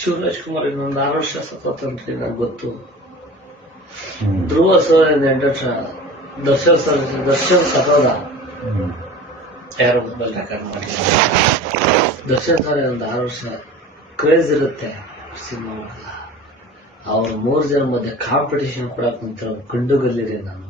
ಶಿವರಾಜ್ ಕುಮಾರ್ ಇನ್ನೊಂದು ಆರು ವರ್ಷ ಸ್ವತಂತ್ರ ನಂಗೆ ಗೊತ್ತು. ಧ್ರುವ ಸರ್ ಎಂಟು ವರ್ಷ ದರ್ಶನ್ ಸರ್ ದರ್ಶನ್ ಸತೋದ. ಯಾರು ಮೊಬೈಲ್ ರೆಕಾರ್ಡ್ ಮಾಡಿ ದರ್ಶನ್ ಸರ್ ಒಂದು ಆರು ವರ್ಷ ಕ್ರೇಜ್ ಇರುತ್ತೆ ಸಿನಿಮಾ ಅವ್ರ ಮೂರು ಜನ ಮಧ್ಯೆ ಕಾಂಪಿಟೇಷನ್ ಕೂಡ ಕುಂತರ ಗಂಡುಗಲ್ಲಿರಿ ನಾನು.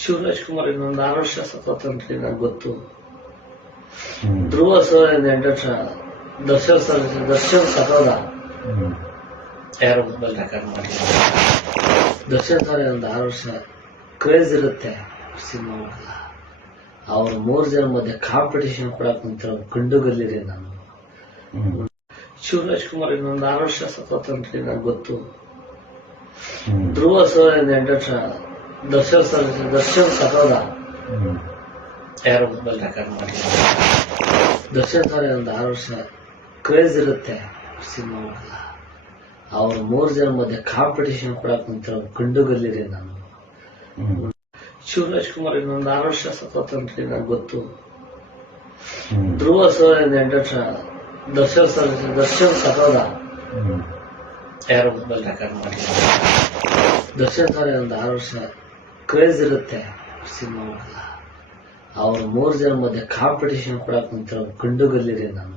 ಶಿವರಾಜ್ ಕುಮಾರ್ ಇನ್ನೊಂದು ಆರು ವರ್ಷ ಸ್ವತಂತ್ರ ನಂಗೆ ಗೊತ್ತು. ಧ್ರುವ ಸರ್ ಎಂಟು ವರ್ಷ ದರ್ಶನ್ ಸರ್ ದರ್ಶನ್ ಸರೋದ. ಯಾರು ಮೊಬೈಲ್ ರೆಕಾರ್ಡ್ ಮಾಡಿ. ದರ್ಶನ್ ಸರ್ ಒಂದು ಆರು ವರ್ಷ ಕ್ರೇಜ್ ಇರುತ್ತೆ ಸಿನಿಮಾ ಮಾಡಲ್ಲ ಅವ್ರ ಮೂರು ಜನ ಮಧ್ಯೆ ಕಾಂಪಿಟೇಷನ್ ಕೂಡ ಕುಂತಿರೋ ಕಂಡುಗಲ್ಲಿರಿ ನಾನು. ಶಿವರಾಜ್ ಕುಮಾರ್ ಇನ್ನೊಂದು ಆರು ವರ್ಷ ಸತತ ನಂಗೆ ಗೊತ್ತು. ಧ್ರುವ ಸರ್ ಎಂಟು ವರ್ಷ. ದರ್ಶನ್ ಸರ್ ದರ್ಶನ್ ಸತೋದ ಯಾರೋ ಯಾರು ಮೊಬೈಲ್ ರೆಕಾರ್ಡ್ ಮಾಡಿ. ದರ್ಶನ್ ಸರ್ ಒಂದು ಆರು ವರ್ಷ ಕ್ರೇಜ್ ಇರುತ್ತೆ ಸಿನಿಮಾ ಮಾಡಲ್ಲ ಅವ್ರ ಮೂರು ಜನ ಮಧ್ಯೆ ಕಾಂಪಿಟೇಷನ್ ಕೂಡ ಕುಂತಿರೋ ಗಂಡುಗಲ್ಲಿರಿ ನಾನು. ಶಿವರಾಜ್ ಕುಮಾರ್ ಇನ್ನೊಂದು ಆರು ವರ್ಷ ಸತತ ನನ್ಗೆ ಗೊತ್ತು. ಧ್ರುವ ಸರ್ ಎಂಟು ವರ್ಷ ದರ್ಶನ್ ಸರ್ ದರ್ಶನ್ ಸತೋದ. ಯಾರು ಮೊಬೈಲ್ ರೆಕಾರ್ಡ್ ಮಾಡಿ ದರ್ಶನ್ ಸರ್ ಒಂದು ಆರು ವರ್ಷ ಕ್ರೇಜ್ ಇರುತ್ತೆ ಸಿನಿಮಾ ಮಾಡಲ್ಲ ಅವ್ರ ಮೂರು ಜನ ಮಧ್ಯೆ ಕಾಂಪಿಟೇಷನ್ ಕೂಡ ಕುಂತಿರೋ ಗಂಡುಗಲ್ಲಿರಿ ನಾನು.